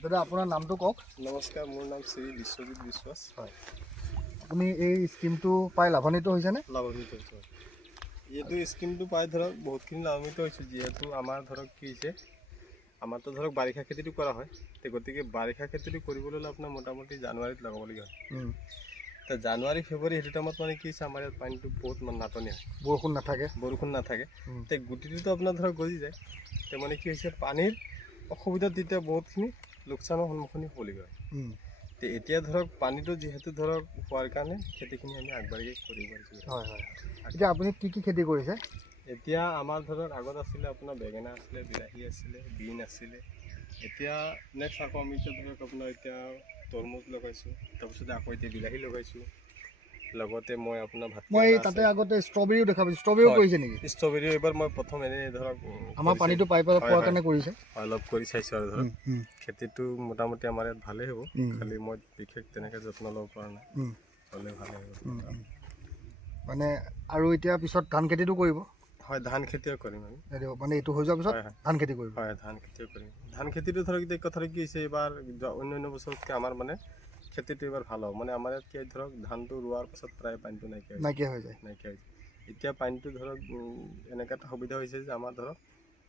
দাদা আপোনাৰ নামটো কওক। নমস্কাৰ, মোৰ নাম শ্ৰী বিশ্বজিৎ বিশ্বাস। হয়, আপুনি এই স্কিমটো পাই লাভান্বিত হৈছেনে? লাভান্বিত হৈছোঁ। এইটো স্কিমটো পাই ধৰক বহুতখিনি লাভান্বিত হৈছোঁ, যিহেতু আমাৰ ধৰক কি হৈছে, আমাৰতো ধৰক বাৰিষা খেতিটো কৰা হয়, গতিকে বাৰিষা খেতিটো কৰিবলৈ হ'লে আপোনাৰ মোটামুটি জানুৱাৰীত লগাবলগীয়া হয়। তো জানুৱাৰী ফেব্ৰুৱাৰী সেইটো টাইমত মানে কি হৈছে, আমাৰ ইয়াত পানীটো বহুত নাটনি হয়, বৰষুণ নাথাকে। তো গুটিটোতো আপোনাৰ ধৰক গজি যায়। তো মানে কি হৈছে, পানীৰ অসুবিধাত তেতিয়া বহুতখিনি লোকচানৰ সন্মুখীন হ'বলগীয়া হয়। তো এতিয়া ধৰক পানীটো যিহেতু ধৰক হোৱাৰ কাৰণে খেতিখিনি আমি আগবাঢ়ি কৰিব পাৰিছোঁ। হয় হয়। এতিয়া আপুনি কি কি খেতি কৰিছে? এতিয়া আমাৰ ধৰক আগত আছিলে আপোনাৰ বেঙেনা আছিলে, বিলাহী আছিলে, বিন আছিলে। এতিয়া নেক্সট আকৌ আমি এতিয়া ধৰক আপোনাৰ এতিয়া তৰমুজ লগাইছোঁ, তাৰপিছতে আকৌ এতিয়া বিলাহী লগাইছোঁ। লগতে মই আপোনাৰ মই ভাতকেৰেলা তাতে আছে। আগতে ষ্ট্ৰবেৰীও দেখা পাইছোঁ, ষ্ট্ৰবেৰীও কৰিছে নেকি? ষ্ট্ৰবেৰী এইবাৰ মই প্ৰথম এনেই ধৰক আমাৰ পানীটো পাই পোৱাৰ কাৰণে কৰিছে। অলপ কৰি চাইছোঁ আৰু ধৰক খেতিটো মোটামুটি আমাৰ ইয়াত ভালেই হ'ব, খালি মই বিশেষ তেনেকৈ যত্ন ল'ব পৰা নাই, হ'লে ভালে হ'ব। মানে আৰু এতিয়া পিছত ধান খেতিটো কৰিব? হয়, ধান খেতিও কৰিম আমি। মানে এইটো হৈ যোৱাৰ পিছত ধান খেতি কৰিব? হয়, ধান খেতিও কৰিম। ধান খেতিটো ধৰক এতিয়া কথাটো কি হৈছে, এইবাৰ অন্যান্য বছৰতকৈ আমাৰ মানে খেতিটো এইবাৰ ভাল হ'ব। মানে আমাৰ ইয়াত কি ধৰক ধানটো ৰোৱাৰ পাছত প্ৰায় পানীটো নাইকিয়া হৈ যায়। এতিয়া পানীটো ধৰক এনেকুৱা এটা সুবিধা হৈছে যে আমাৰ ধৰক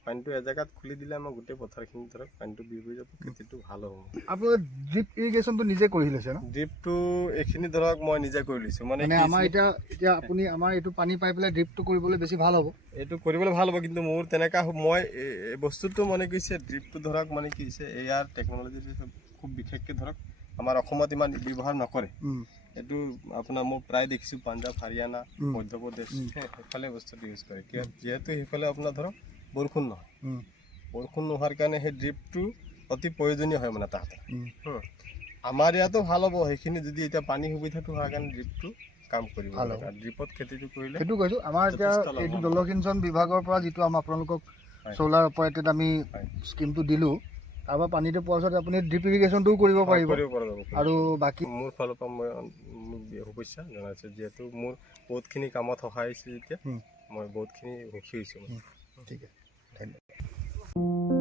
পানীটো এজেগাত খুলি দিলে আমাৰ গোটেই পথাৰখিনি ধৰক পানীটো বিয়পি হৈ যাব, খেতিটো ভাল হ'ব। আপোনালোকে ড্ৰিপ ইৰিগেশ্যনটো নিজে কৰি লৈছে ন? ড্ৰিপটো এইখিনি ধৰক মই নিজে কৰি লৈছোঁ। মানে আমাৰ এতিয়া আপুনি আমাৰ এইটো পানী পাই পেলাই ড্ৰিপটো কৰিবলৈ বেছি ভাল হ'ব। এইটো কৰিবলৈ ভাল হ'ব, কিন্তু মোৰ তেনেকুৱা মই এই বস্তুটো মানে কি হৈছে, ড্ৰিপটো ধৰক মানে কি হৈছে, এয়াৰ টেকন'লজিটো খুব বিশেষকৈ ধৰক আমাৰ অসমত ইমান ব্যৱহাৰ নকৰে। এইটো আপোনাৰ মই প্ৰায় দেখিছোঁ পাঞ্জাৱ, হাৰিয়ানা, মধ্যপ্ৰদেশ সেইফালে বস্তুটো ইউজ কৰে। যিহেতু সেইফালে আপোনাৰ ধৰক বৰষুণ নহয়, বৰষুণ নোহোৱাৰ কাৰণে সেই ড্ৰিপটো অতি প্ৰয়োজনীয় হয় মানে তাহাঁতৰ। আমাৰ ইয়াতো ভাল হ'ব সেইখিনি, যদি এতিয়া পানী সুবিধাটো হোৱাৰ কাৰণে ড্ৰিপটো কাম কৰিব ভাল হ'ব। ড্ৰিপত খেতিটো কৰিলে সেইটো কৈছোঁ। আমাৰ এতিয়া এইটো জলসিঞ্চন বিভাগৰ পৰা যিটো আমাৰ আপোনালোকক চ'লাৰ অপাৰেটেড আমি স্কিমটো দিলোঁ, তাৰ পৰা পানীটো পোৱাৰ পিছত আপুনি ড্ৰিপ ইৰিগেশ্যনটোও কৰিব পাৰিব। আৰু বাকী মোৰ ফালৰ পৰা মই শুভেচ্ছা জনাইছোঁ, যিহেতু মোৰ বহুতখিনি কামত সহায় হৈছে, যেতিয়া মই বহুতখিনি সুখী হৈছোঁ। ঠিক আছে, ধন্যবাদ।